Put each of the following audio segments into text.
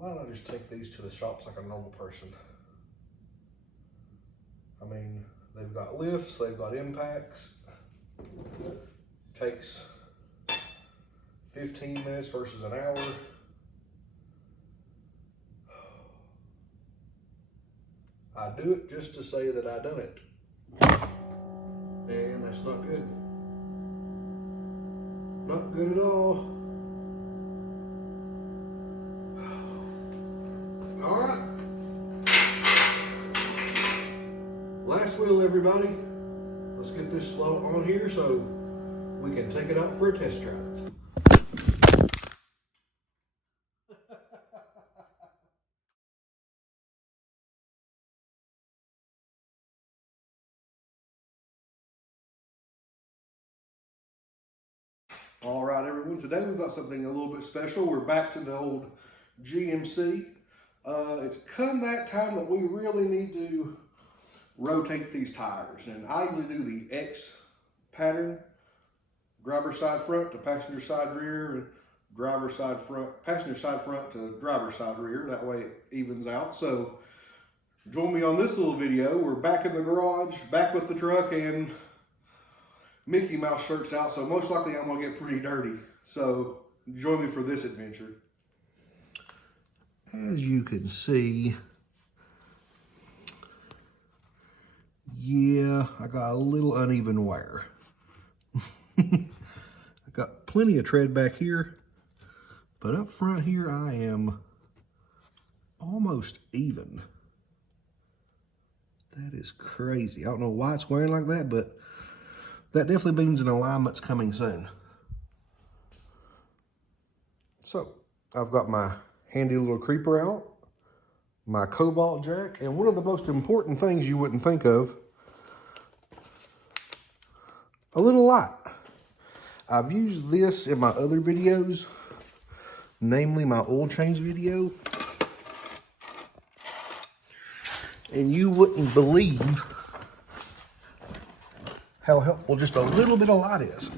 Why don't I just take these to the shops like a normal person? I mean, they've got lifts, they've got impacts. Takes 15 minutes versus an hour. I do it just to say that I done it. And that's not good. Not good at all. All right. Last wheel, everybody. Let's get this slow on here so we can take it out for a test drive. All right, everyone. Today we've got something a little bit special. We're back to the old GMC. It's come that time that we really need to rotate these tires, and I usually do the X pattern: driver side front to passenger side rear, and driver side front, passenger side front to driver side rear. That way it evens out. So join me on this little video. We're back in the garage, back with the truck, and Mickey Mouse shirts out, so most likely I'm gonna get pretty dirty. So join me for this adventure. As you can see, yeah, I got a little uneven wear. I got plenty of tread back here, but up front here I am almost even. That is crazy. I don't know why it's wearing like that, but that definitely means an alignment's coming soon. So I've got my handy little creeper out, my cobalt jack, and one of the most important things you wouldn't think of, a little light. I've used this in my other videos, namely my oil change video, and you wouldn't believe how helpful just a little bit of light is.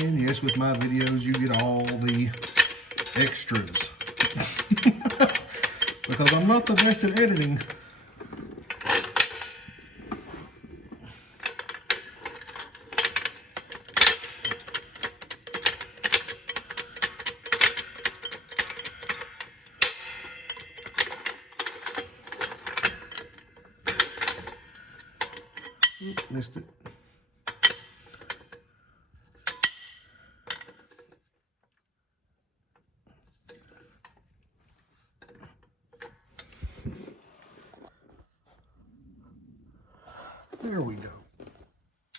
And yes, with my videos, you get all the extras. Because I'm not the best at editing. Missed it. There we go.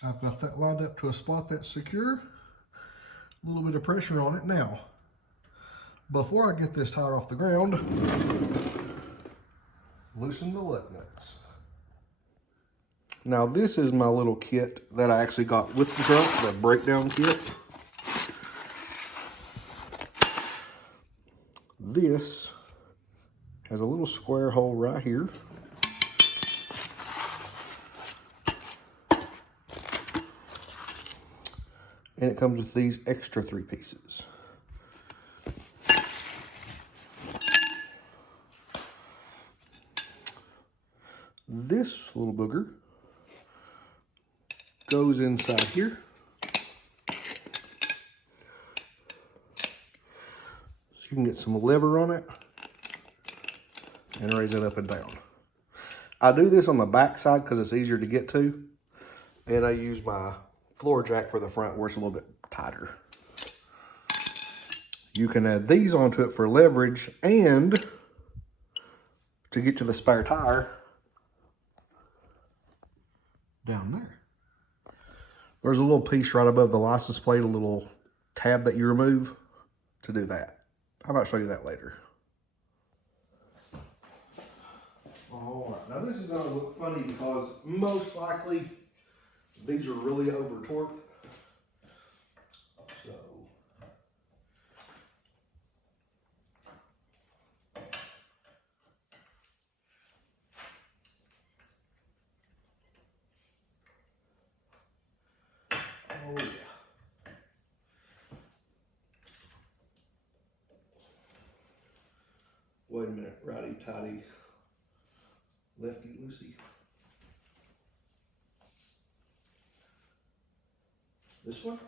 I've got that lined up to a spot that's secure. A little bit of pressure on it. Now, before I get this tire off the ground, loosen the lug nuts. Now this is my little kit that I actually got with the truck, the breakdown kit. This has a little square hole right here. And it comes with these extra 3 pieces. This little booger goes inside here. So you can get some lever on it and raise it up and down. I do this on the back side because it's easier to get to. And I use my floor jack for the front where it's a little bit tighter. You can add these onto it for leverage and to get to the spare tire down there. There's a little piece right above the license plate, a little tab that you remove to do that. I might show you that later. All right, now this is gonna look funny because most likely these are really over torqued. So Wait a minute, righty tighty, lefty loosey. This one?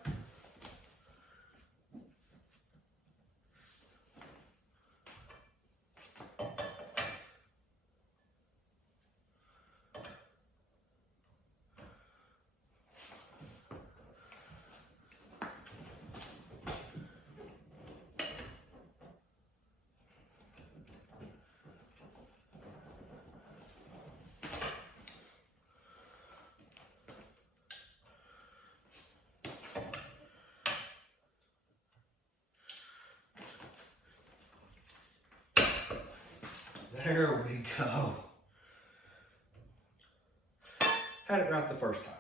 There we go. Had it right the first time.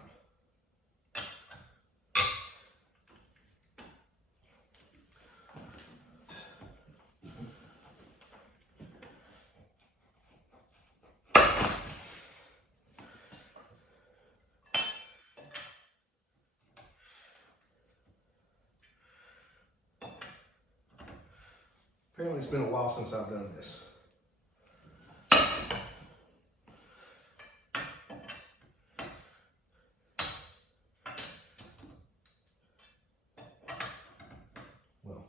Apparently it's been a while since I've done this. Well,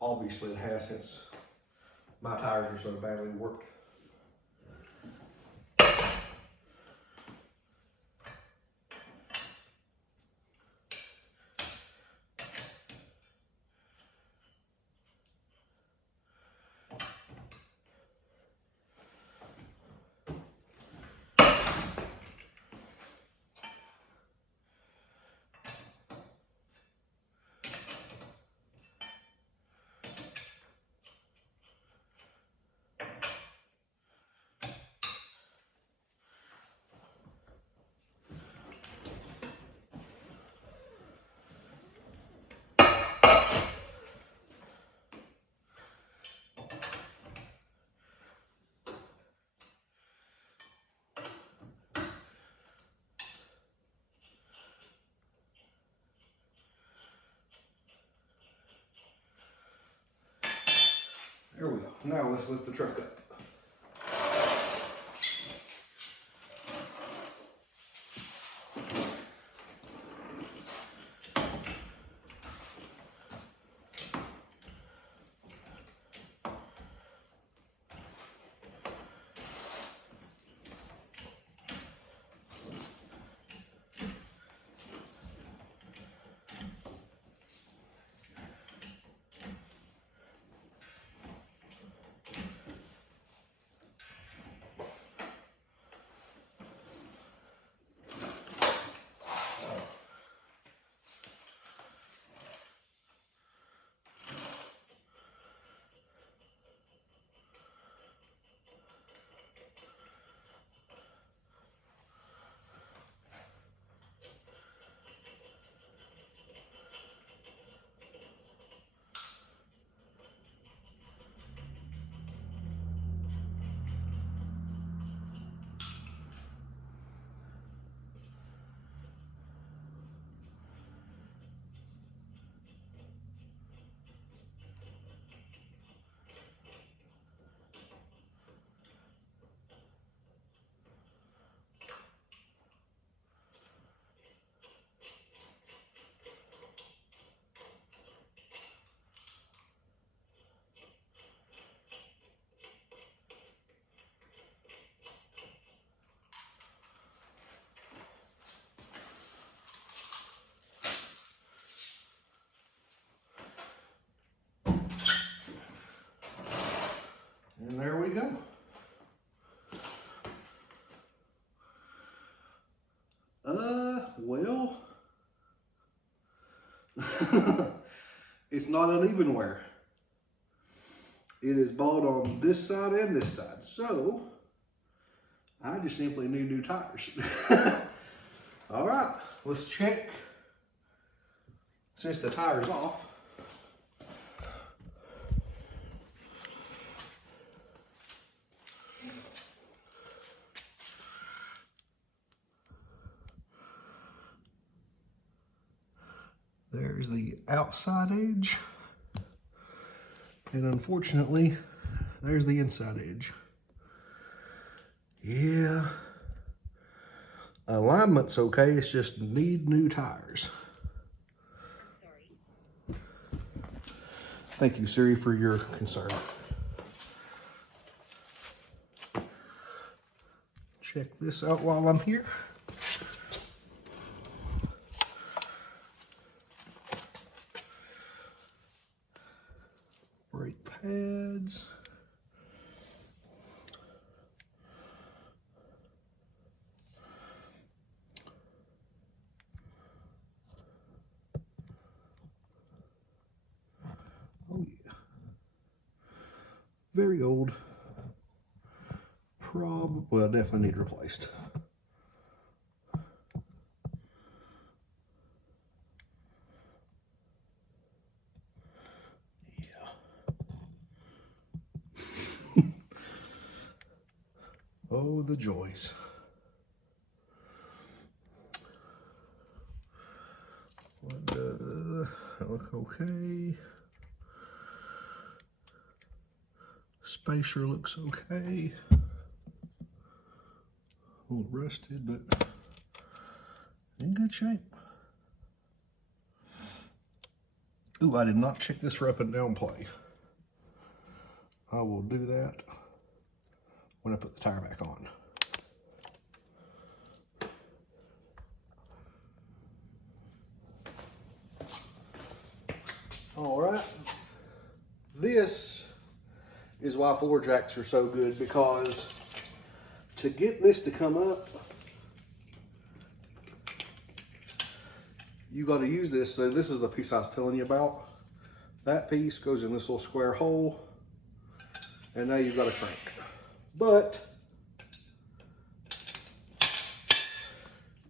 obviously it has, since my tires are so badly warped. There we go. Now let's lift the truck up. And there we go. Well, it's not uneven wear. It is bald on this side and this side. So, I just simply need new tires. All right, let's check. Since the tire's off, there's the outside edge, and unfortunately There's the inside edge. Yeah. Alignment's okay, it's just need new tires. I'm sorry. Thank you, Siri, for your concern. Check this out while I'm here. Brake pads. Oh yeah. Very old. Well, definitely need replaced. Yeah. Oh, the joys. That look okay. Spacer looks okay. A little rusted, but in good shape. Ooh, I did not check this for up and down play. I will do that when I put the tire back on. All right. This is why floor jacks are so good, because to get this to come up, you got to use this. So this is the piece I was telling you about. That piece goes in this little square hole, and now you've got a crank. But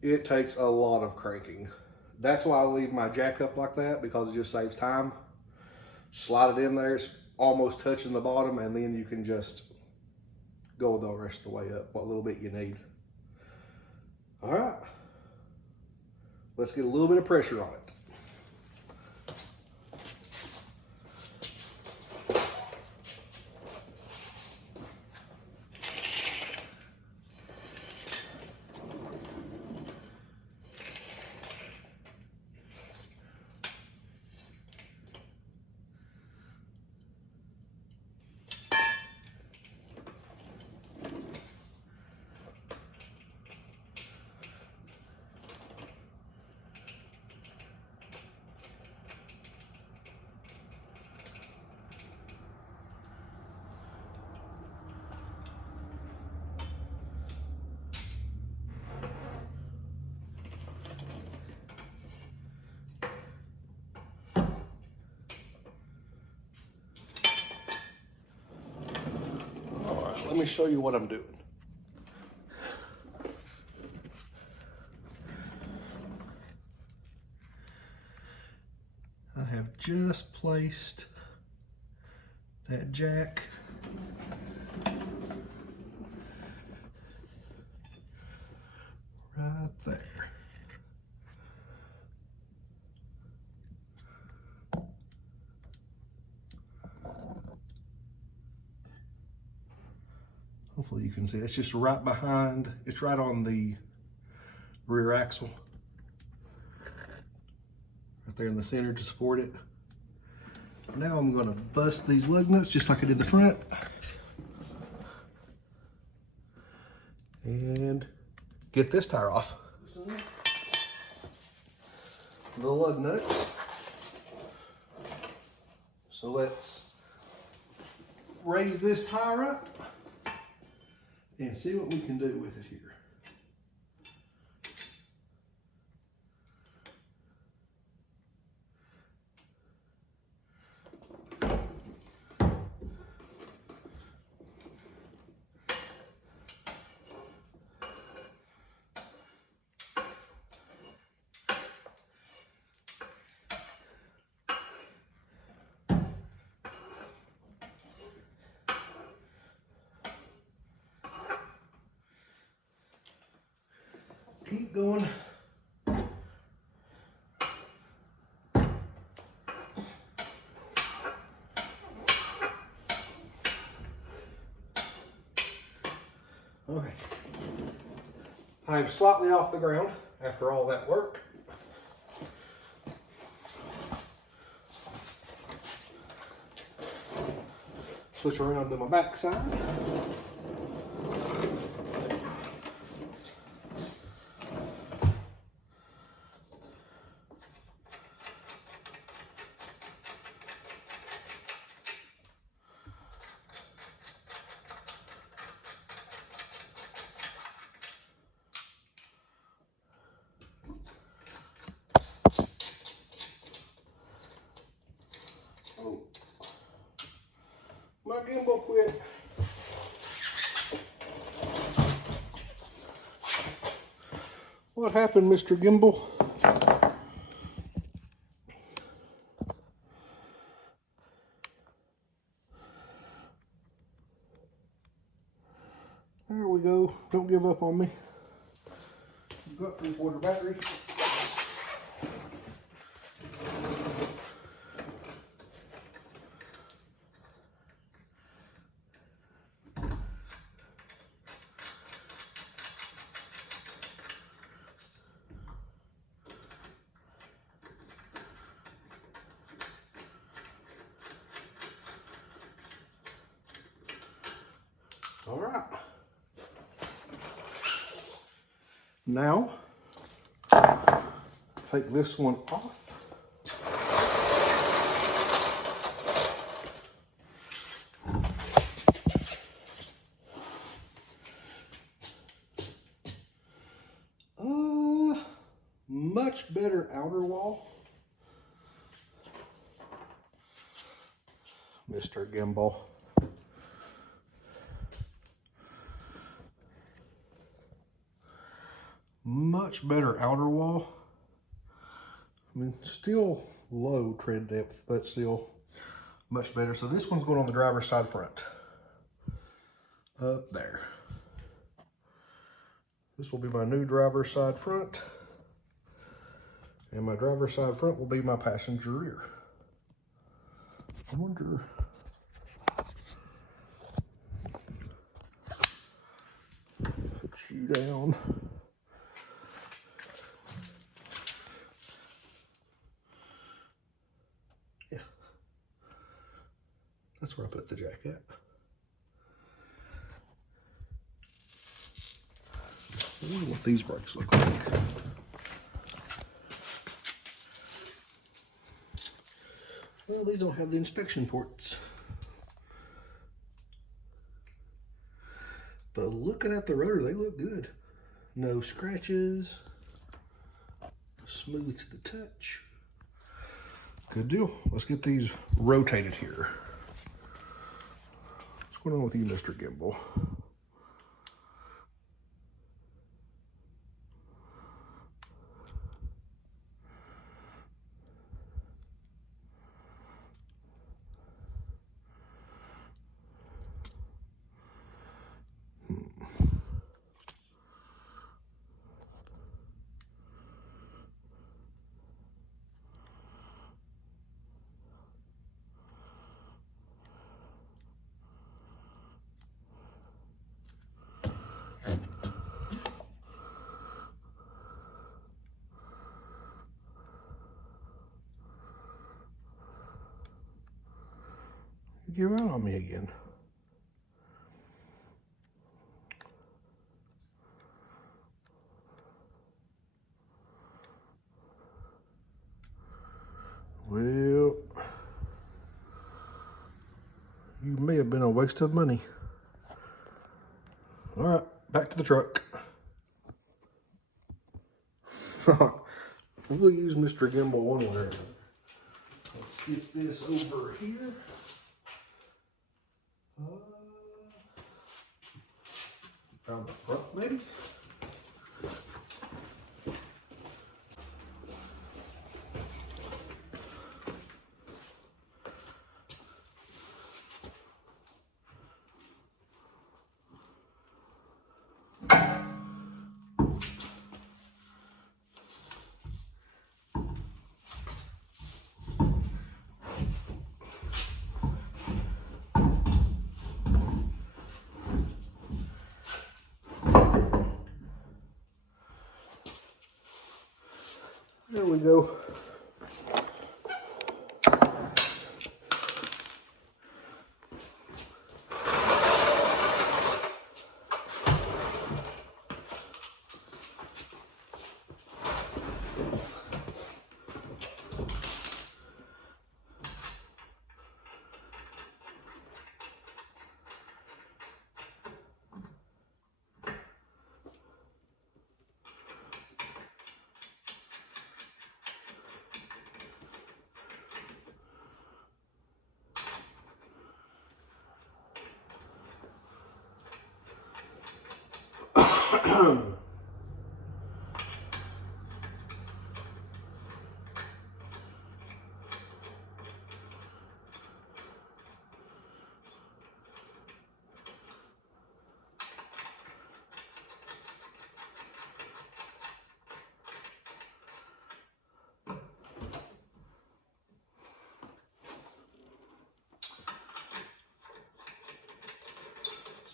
it takes a lot of cranking. That's why I leave my jack up like that, because it just saves time. Slide it in there, it's almost touching the bottom, and then you can just go the rest of the way up, what little bit you need. All right, let's get a little bit of pressure on it. Let me show you what I'm doing. I have just placed that jack right there. Hopefully you can see it's just right behind, it's right on the rear axle. Right there in the center to support it. Now I'm going to bust these lug nuts just like I did the front. And get this tire off. The lug nuts. So let's raise this tire up and see what we can do with it here. Keep going. Okay. I'm slightly off the ground after all that work. Switch around to my back side. Oh, my gimbal quit. What happened, Mr. Gimbal? There we go. Don't give up on me. You've got 3/4 battery. All right. Now, take this one off. Much better outer wall. Mr. Gimbal. Much better outer wall. I mean, still low tread depth, but still much better. So this one's going on the driver's side front. Up there. This will be my new driver's side front. And my driver's side front will be my passenger rear. I wonder. Put you down. Yeah. That's where I put the jack at. I wonder what these brakes look like. Well, these don't have the inspection ports. But looking at the rotor, they look good. No scratches. Smooth to the touch. Good deal. Let's get these rotated here. What's going on with you, Mr. Gimbal? You give out on me again. Well, you may have been a waste of money. All right, back to the truck. We'll use Mr. Gimbal one way or another. Let's get this over here. Around the front, maybe. go.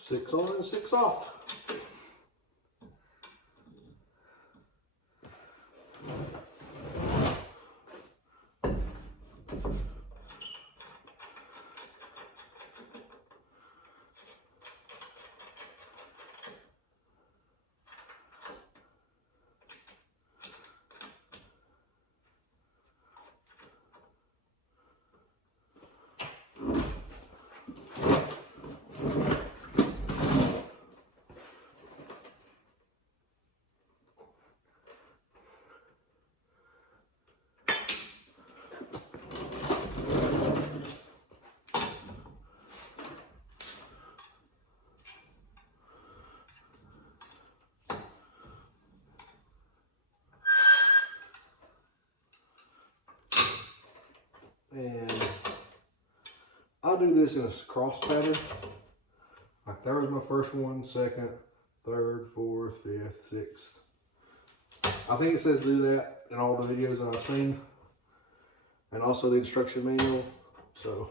Six on and six off. And I'll do this in a cross pattern. Like there was my first one, second, third, fourth, fifth, sixth. I think it says do that in all the videos that I've seen. And also the instruction manual. So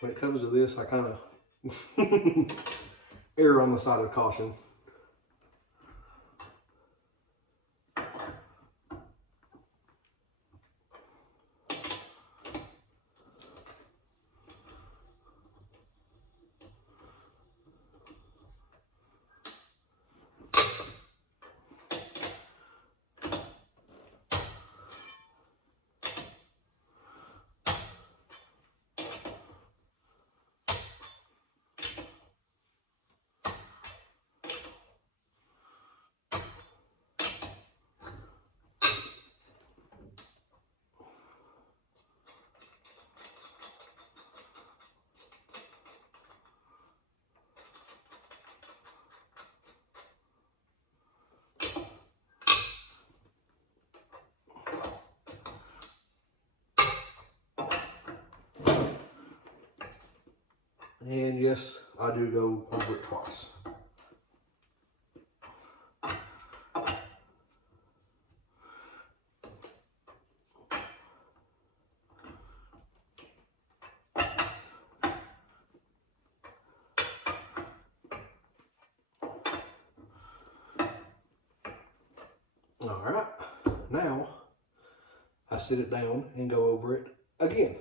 when it comes to this, I kind of err on the side of caution. And yes, I do go over it twice. All right, now I sit it down and go over it again.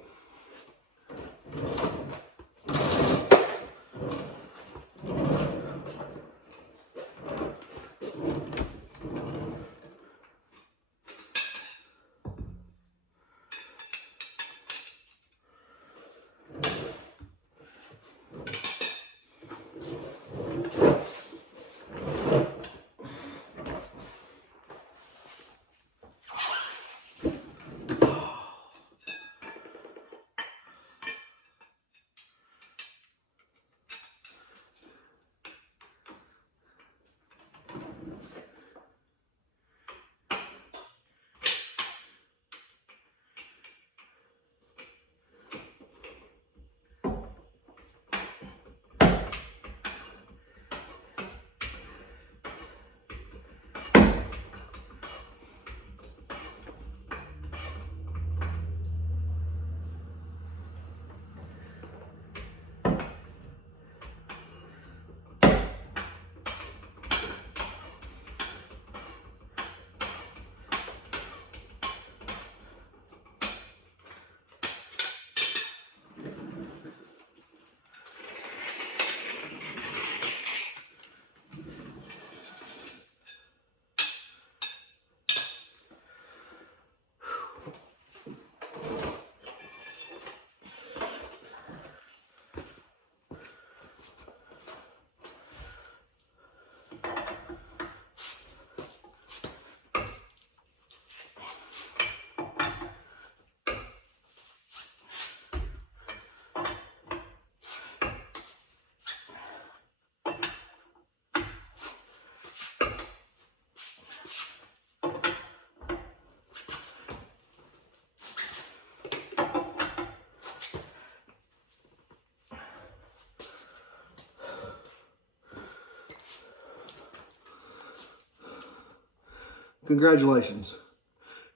congratulations.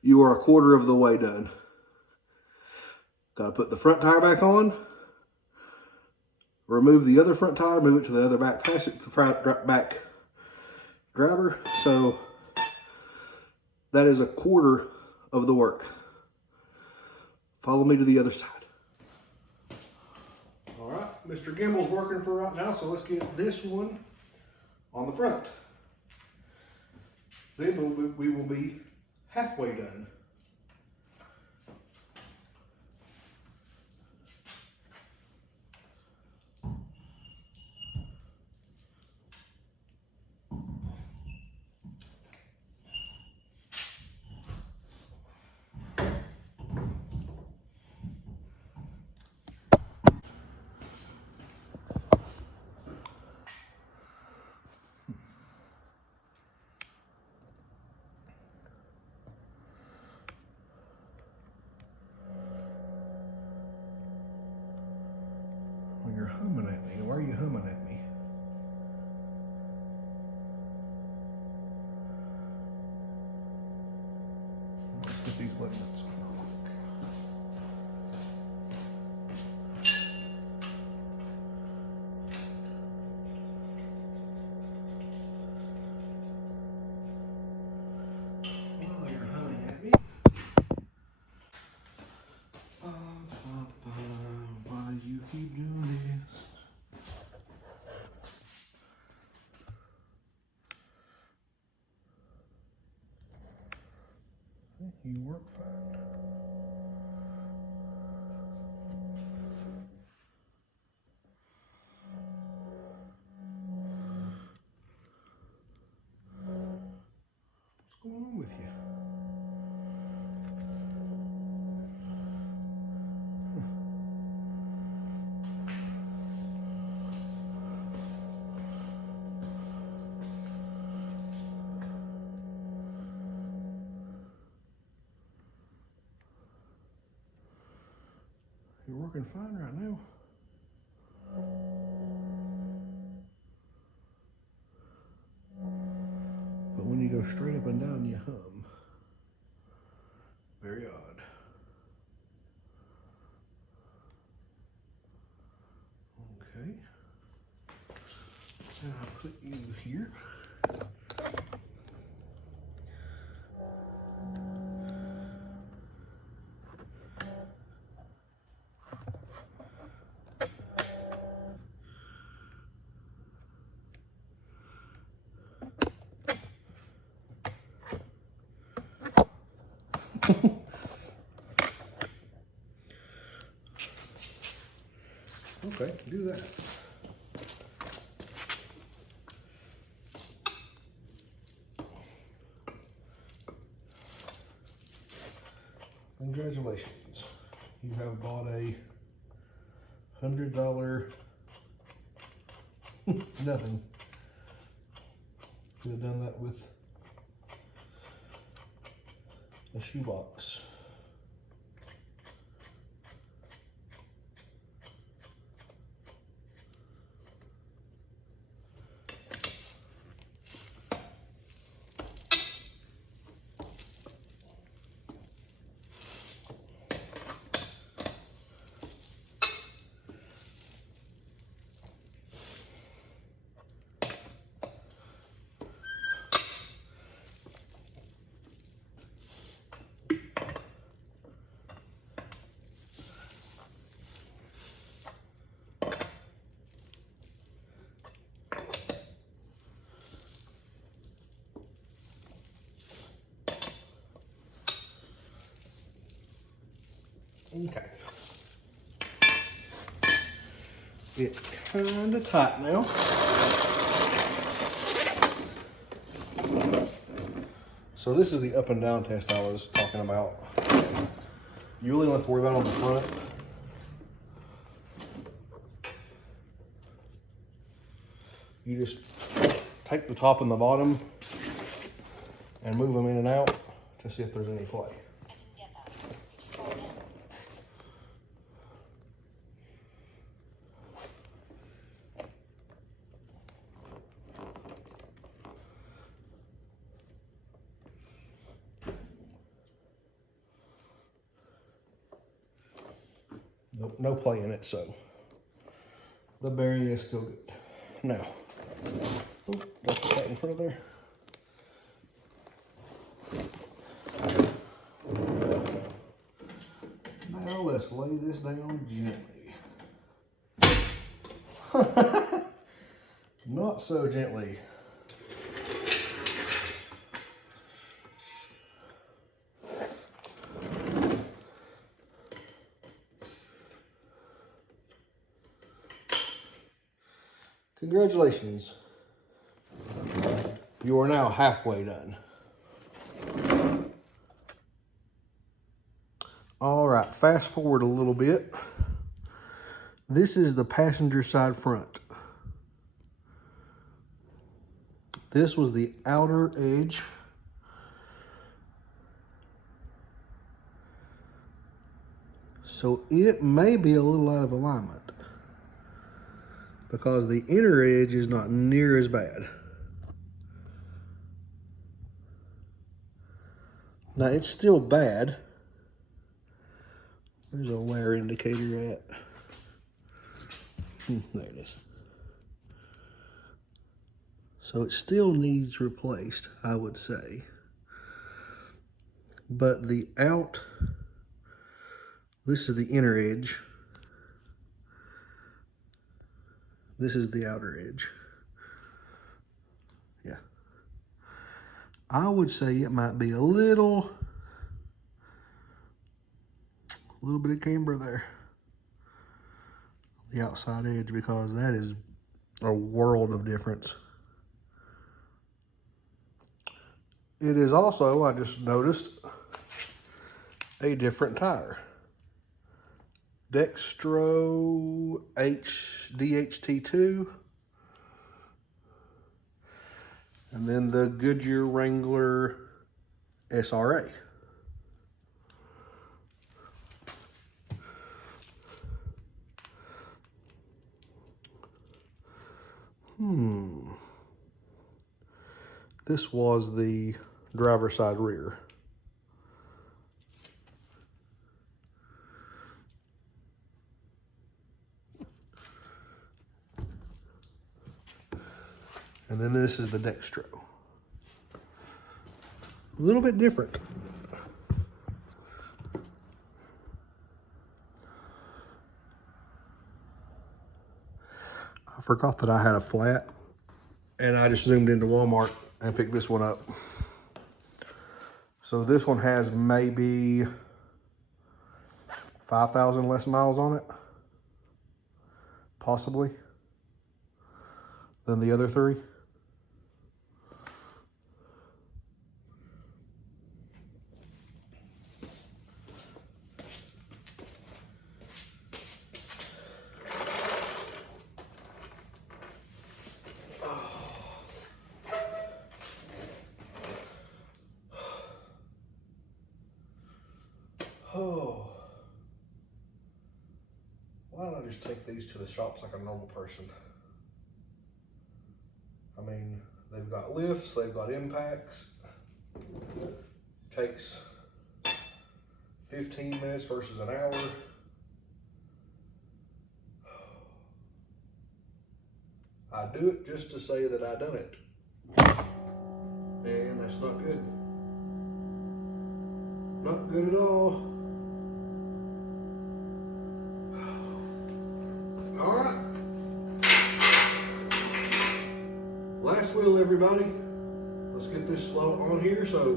You are a quarter of the way done. Got to put the front tire back on, remove the other front tire, move it to the other back back driver. So that is a quarter of the work. Follow me to the other side. All right, Mr. Gimbal's working for right now, so let's get this one on the front. Then we will be halfway done. Well, you're humming at me. Why are you humming at me? Let's get these lug nuts on real quick. While you're humming at me, why do you keep doing this? You work fine. What's going on with you? You're working fine right now. But when you go straight up and down, you hum. Very odd. Okay. And I'll put you here. Okay, do that. Congratulations. You have bought a $100 nothing. Could have done that with a shoebox. Okay. It's kind of tight now. So this is the up and down test I was talking about. You really don't have to worry about it on the front. You just take the top and the bottom and move them in and out to see if there's any play. Nope, no play in it, so the bearing is still good. Now, oh, don't put that in front of there. Now let's lay this down gently. Not so gently. Congratulations. You are now halfway done. All right, fast forward a little bit. This is the passenger side front. This was the outer edge. So it may be a little out of alignment because the inner edge is not near as bad. Now it's still bad. There's a wear indicator at. There it is. So it still needs replaced, I would say. But the this is the inner edge. This is the outer edge. Yeah. I would say it might be a little bit of camber there. The outside edge, because that is a world of difference. It is also, I just noticed, a different tire. Dextro DHT2. And then the Goodyear Wrangler SRA. This was the driver's side rear. And then this is the Dextro. A little bit different. I forgot that I had a flat, and I just zoomed into Walmart and picked this one up. So this one has maybe 5,000 less miles on it, possibly, than the other three. Oh, why don't I just take these to the shops like a normal person? I mean, they've got lifts, they've got impacts. Takes 15 minutes versus an hour. I do it just to say that I done it. And that's not good. Not good at all. All right. Last wheel, everybody. Let's get this slow on here so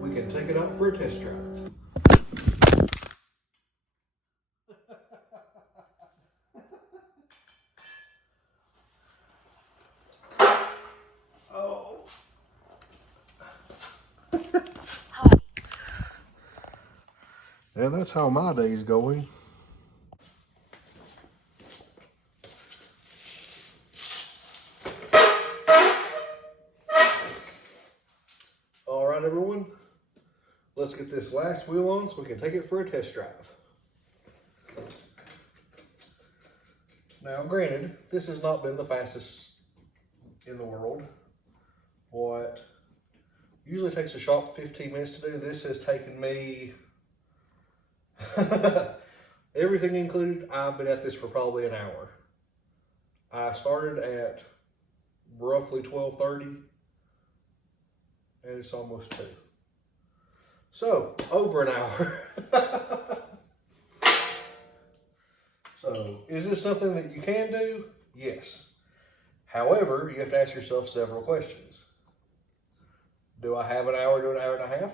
we can take it out for a test drive. Oh. Yeah, that's how my day's going. All right, everyone. Let's get this last wheel on so we can take it for a test drive. Now, granted, this has not been the fastest in the world. What usually takes a shop 15 minutes to do, this has taken me everything included, I've been at this for probably an hour. I started at roughly 12:30 and it's almost 2. So, over an hour. So, is this something that you can do? Yes. However, you have to ask yourself several questions. Do I have an hour to an hour and a half?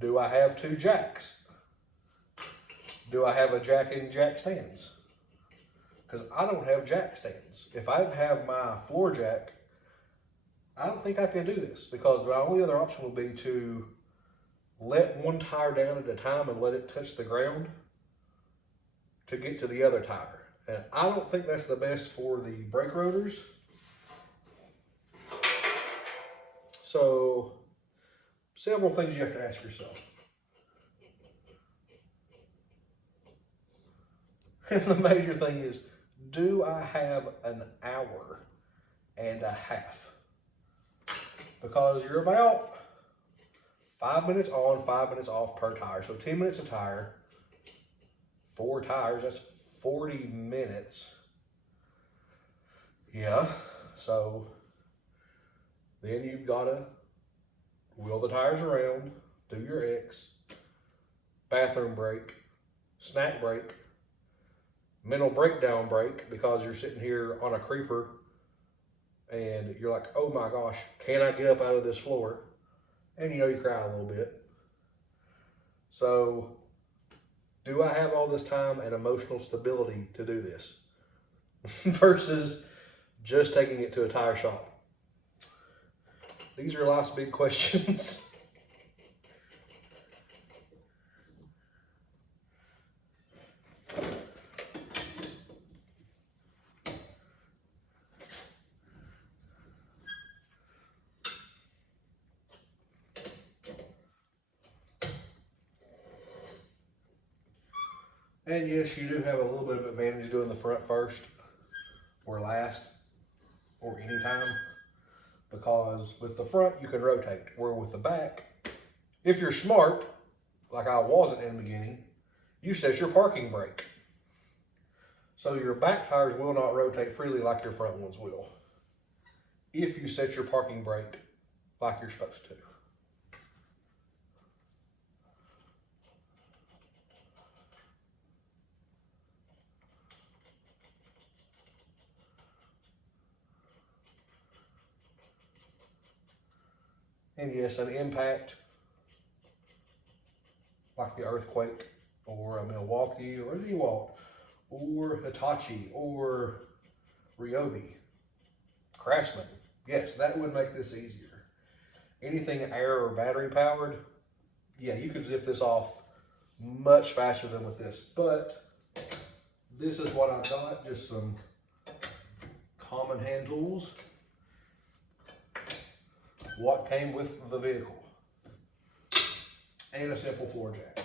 Do I have 2 jacks? Do I have a jack and jack stands? Because I don't have jack stands. If I didn't have my floor jack, I don't think I can do this, because my only other option would be to let one tire down at a time and let it touch the ground to get to the other tire. And I don't think that's the best for the brake rotors. So, several things you have to ask yourself. And the major thing is, do I have an hour and a half? Because you're about 5 minutes on, 5 minutes off per tire. So 10 minutes a tire, 4 tires, that's 40 minutes. Yeah, so then you've got to wheel the tires around, do your X, bathroom break, snack break, mental breakdown break, because you're sitting here on a creeper and you're like, oh my gosh, can I get up out of this floor? And you know, you cry a little bit. So, do I have all this time and emotional stability to do this? Versus just taking it to a tire shop. These are life's big questions. And yes, you do have a little bit of advantage doing the front first or last or anytime, because with the front you can rotate, where with the back, if you're smart, like I wasn't in the beginning, you set your parking brake. So your back tires will not rotate freely like your front ones will, if you set your parking brake like you're supposed to. And yes, an impact like the earthquake, or a Milwaukee, or a DeWalt, or Hitachi, or Ryobi, Craftsman, yes, that would make this easier. Anything air or battery powered, yeah, you could zip this off much faster than with this, but this is what I've got, just some common hand tools. What came with the vehicle, and a simple floor jack.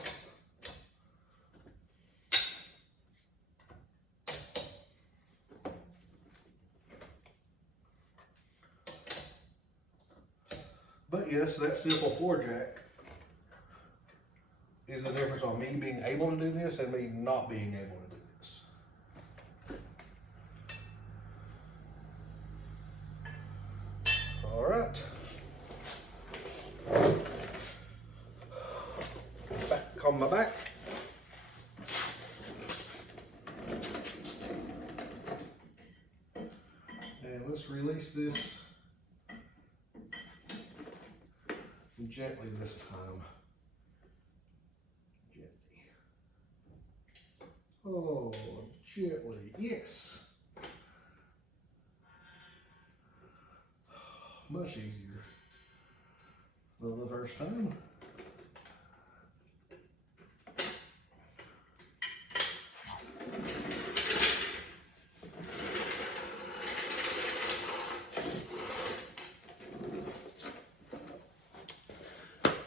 But yes, that simple floor jack is the difference on me being able to do this and me not being able to do this. All right. Back on my back. And let's release this gently this time. Gently. Oh, gently. Yes. Much easier than the first time.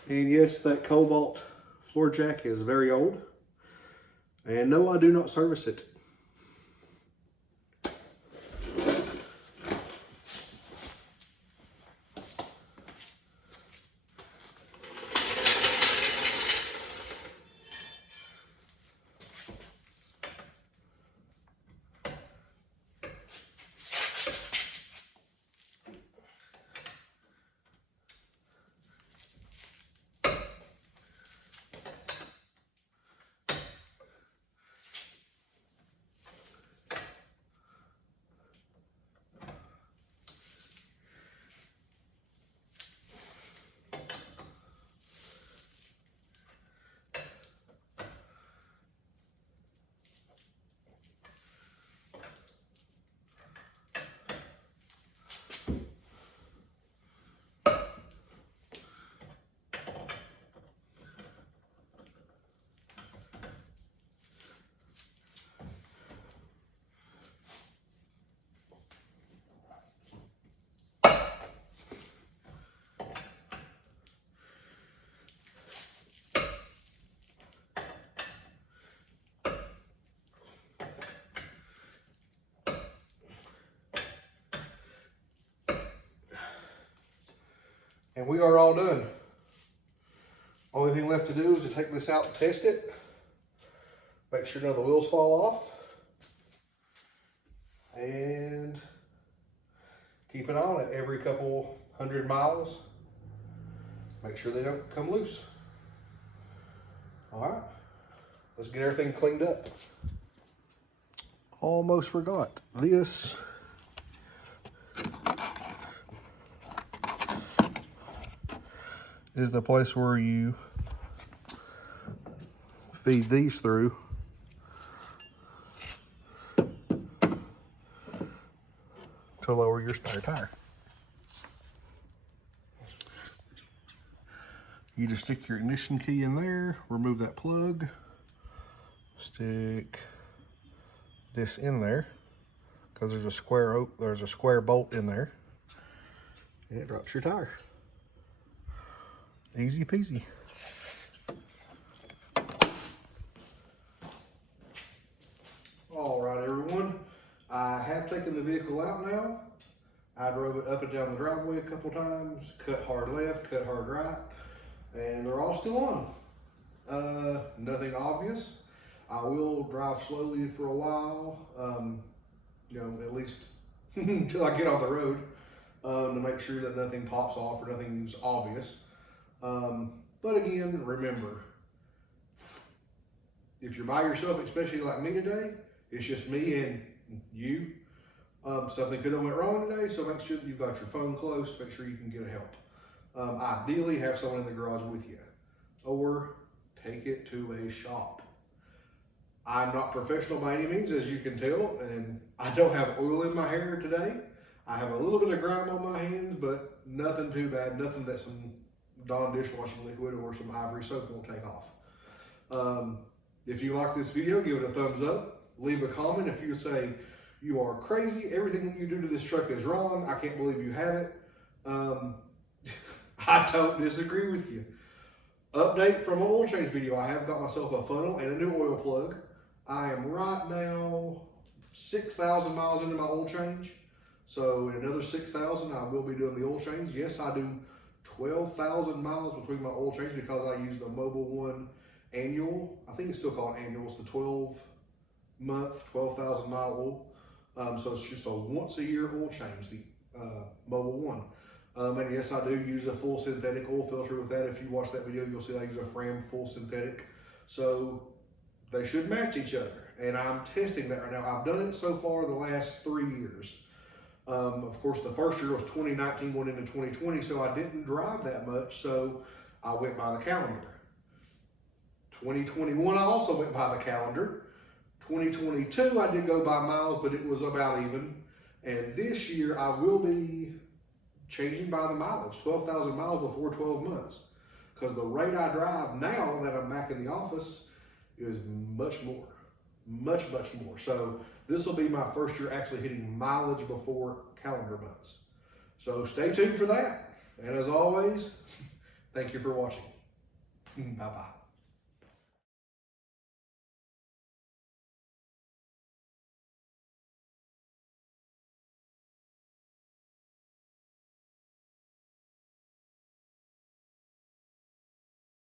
And yes, that Cobalt floor jack is very old. And no, I do not service it. And we are all done. Only thing left to do is to take this out and test it. Make sure none of the wheels fall off. And keep an eye on it every couple 100 miles. Make sure they don't come loose. All right, let's get everything cleaned up. Almost forgot. This is the place where you feed these through. To lower your spare tire. You just stick your ignition key in there, remove that plug, stick this in there, because there's a square bolt in there, and it drops your tire. Easy peasy. All right, everyone. I have taken the vehicle out now. I drove it up and down the driveway a couple times, cut hard left, cut hard right, and they're all still on. Nothing obvious. I will drive slowly for a while, you know, at least until I get on the road, to make sure that nothing pops off or nothing's obvious. But again, remember, if you're by yourself, especially like me today, it's just me and you. Something could have went wrong today, so make sure that you've got your phone close, make sure you can get help. Ideally, have someone in the garage with you, or take it to a shop. I'm not professional by any means, as you can tell, and I don't have oil in my hair today. I have a little bit of grime on my hands, but nothing too bad, nothing that some Dawn dishwashing liquid or some Ivory soap won't take off. If you like this video, give it a thumbs up. Leave a comment if you say, you are crazy, everything that you do to this truck is wrong, I can't believe you have it. I don't disagree with you. Update from an oil change video. I have got myself a funnel and a new oil plug. I am right now 6,000 miles into my oil change. So in another 6,000, I will be doing the oil change. Yes, I do 12,000 miles between my oil change because I use the Mobile One annual. I think it's still called annual. It's the 12-month, 12,000 mile oil. So it's just a once a year oil change, the Mobile One. And yes, I do use a full synthetic oil filter with that. If you watch that video, you'll see I use a Fram full synthetic. So they should match each other. And I'm testing that right now. I've done it so far the last 3 years. Of course, the first year was 2019 going into 2020, so I didn't drive that much. So I went by the calendar. 2021, I also went by the calendar. 2022, I did go by miles, but it was about even. And this year, I will be changing by the mileage, 12,000 miles before 12 months. Because the rate I drive now that I'm back in the office is much more, much more. So this will be my first year actually hitting mileage before calendar months. So stay tuned for that. And as always, thank you for watching. Bye-bye.